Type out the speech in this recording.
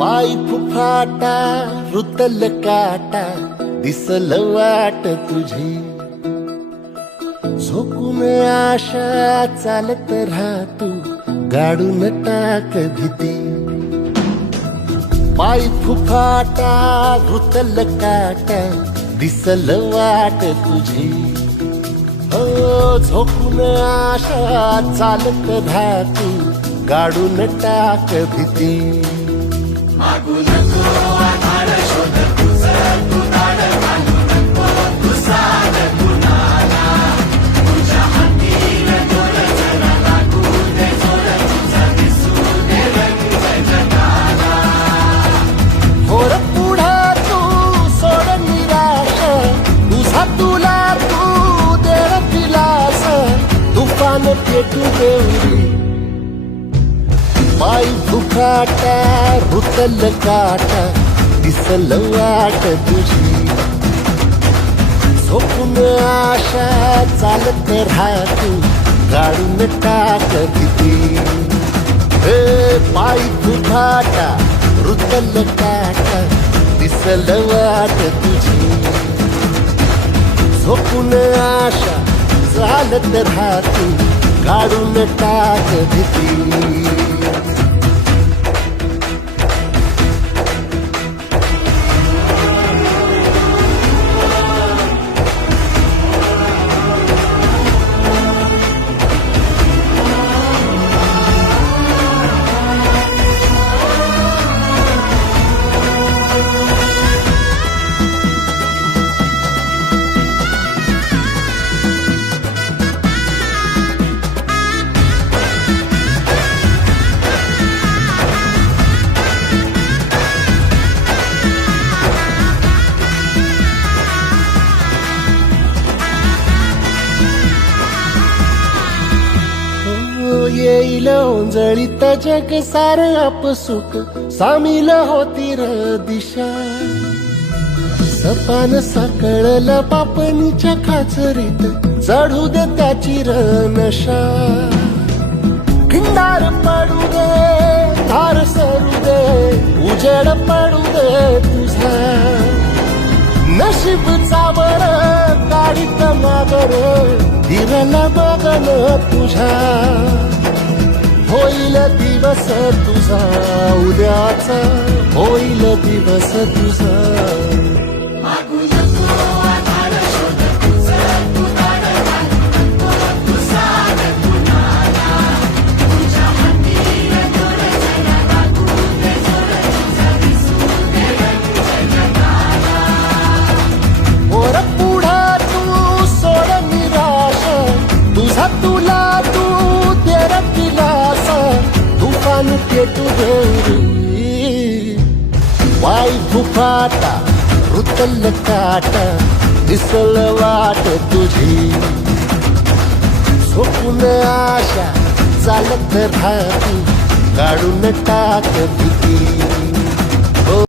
पाय फुफाटा रुतल काटा दिसल वाट तुझी झोकून आशा चालत राहतू गाडून टाक भीती पाय फुफाटा रुतल काटा दिसल वाट तुझी हो झोकून आशा चालत राहतू गाडून टाक भीती मागू नको आधार शोध तुझं तू दाड घालू नको तू साध कुणाला तुझ्या हातीन दोर जरा लागू दे जोर तुझा दिसू दे रंग जगाला होर पुढा तू सोड निराश तुझा तुला तू देर दिलास तुफान पेटू देवरी पाय फुफाटा रुतल काटा दिसल वाट तुझी झोपून आशा चालत राहतू गाडून टाक भीती पाय फुफाटा रुतल काटा दिसल वाट तुझी झोपून आशा चालत राहतू गाडून टाक भीती येईल ओंजळीत जग सार आपसुक सामील होती र दिशा सपान साकळल पापणीच्या खाचरीत चढू दे त्याची र नशा खिंडार पडू दे धार सरू दे उजेड पडू दे तुझा नशीब चावर काढीत मागर फिरल बघन तुझा होईल दिवस तुझा उद्याचा होईल दिवस तुझा मागू नको आधार शोध तुझं तू दाड घालू नको तू साध कुणाला तुझ्या हातीन दोर जरा लागू दे जोर तुझा दिसू दे रंग जगाला वर पुढा तू सोड निराश तुझा तुला तू देर दिलास तुफान पेटू देवरी पाय फुफाटा रुतल काटा दिसल वाट तुझी झोपून आशा चालत राहतू काढून टाक भीती